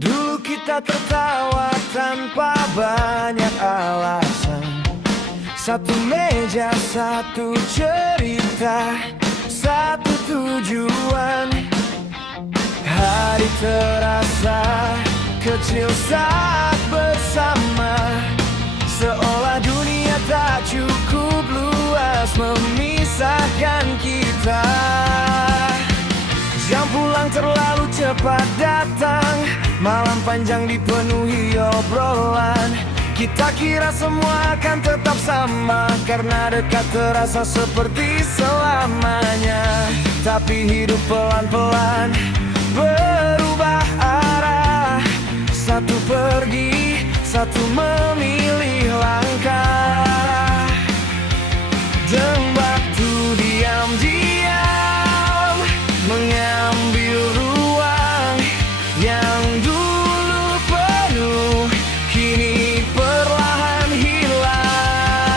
Dulu kita tertawa tanpa banyak alasan. Satu meja, satu cerita, satu tujuan. Hari terasa kecil saat bersama, seolah dunia tak cukup luas memisahkan kita. Jam pulang terlalu cepat datang, malam panjang dipenuhi obrolan. Kita kira semua akan tetap sama, karena dekat terasa seperti selamanya. Tapi hidup pelan-pelan berubah arah, satu pergi, satu memilih langkah. Dan waktu diam-diam mengambil ruang yang dulu penuh, kini perlahan hilang.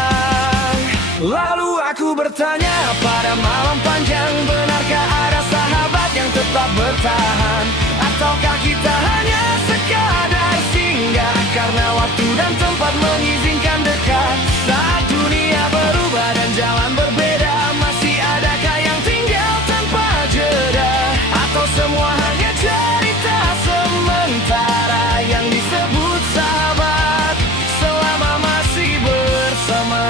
Lalu aku bertanya pada malam panjang, benarkah ada sahabat yang tetap bertahan? Ataukah kita hanya sekadar singgah karena waktu dan tempat mengizinkan dekat? Saat dunia berubah dan jalan berbeda, masih adakah yang tinggal tanpa jeda? Atau semua hanya cerita sementara yang disebut sahabat selama masih bersama?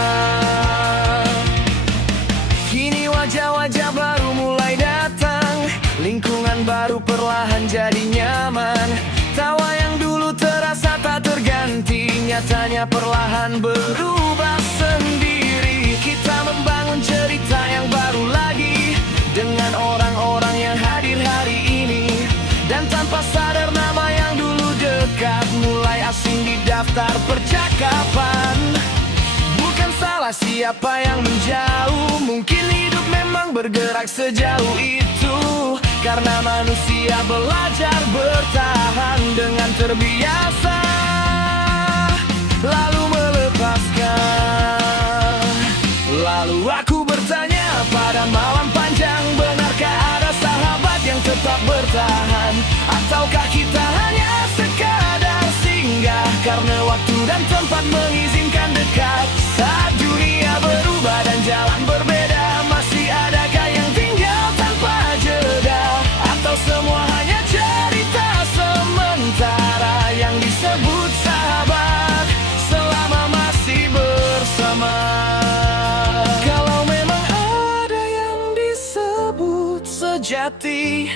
Kini wajah-wajah baru mulai datang, lingkungan baru perlahan jadi nyaman. Tawa yang dulu terasa tak terganti, nyatanya perlahan berubah sendiri. Kita membangun cerita yang baru lagi dengan orang-orang yang hadir hari ini. Dan tanpa sadar nama yang dulu dekat mulai asing di daftar percakapan. Bukan salah siapa yang menjauh, mungkin hidup memang bergerak sejauh itu, karena manusia belajar bertahan dengan terbiasa, lalu melepaskan. Lalu aku bertanya pada malam panjang, benarkah ada sahabat yang tetap bertahan? Ataukah kita hanya sekadar singgah karena waktu dan tempat mengizinkan dekat? Saat dunia berubah dan jalan berbeda, masih adakah yang tinggal tanpa jeda? Atau semua hanya cerita sementara yang disebut sahabat selama masih bersama? Kalau memang ada yang disebut sejati,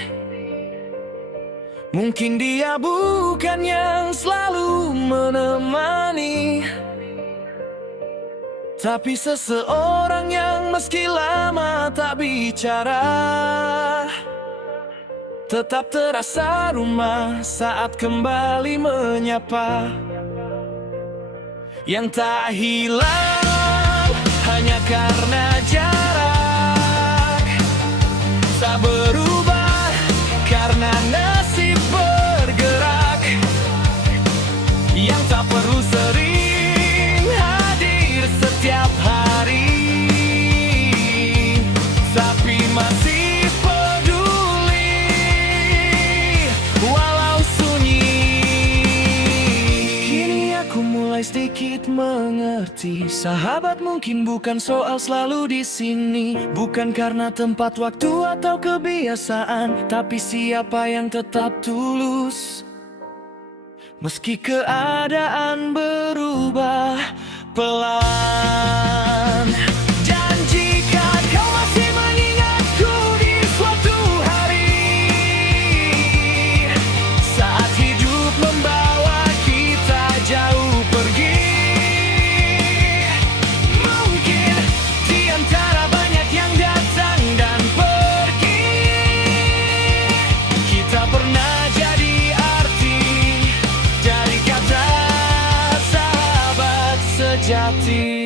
mungkin dia bukan yang selalu menemani, tapi seseorang yang meski lama tak bicara, tetap terasa rumah saat kembali menyapa. Yang tak hilang hanya karena jarak, tak berubah karena nasib bergerak. Yang tak perlu sering hadir setiap hari, tapi masih peduli walau sunyi. Kini aku mulai sedikit mengerti, sahabat mungkin bukan soal selalu di sini, bukan karena tempat, waktu atau kebiasaan, tapi siapa yang tetap tulus. Meski keadaan berubah pelan. Dan jika kau masih mengingatku di suatu hari, saat hidup membawa kita jauh pergi, mungkin di antara banyak yang datang dan pergi, kita pernah jadi arti dari kata sahabat sejati.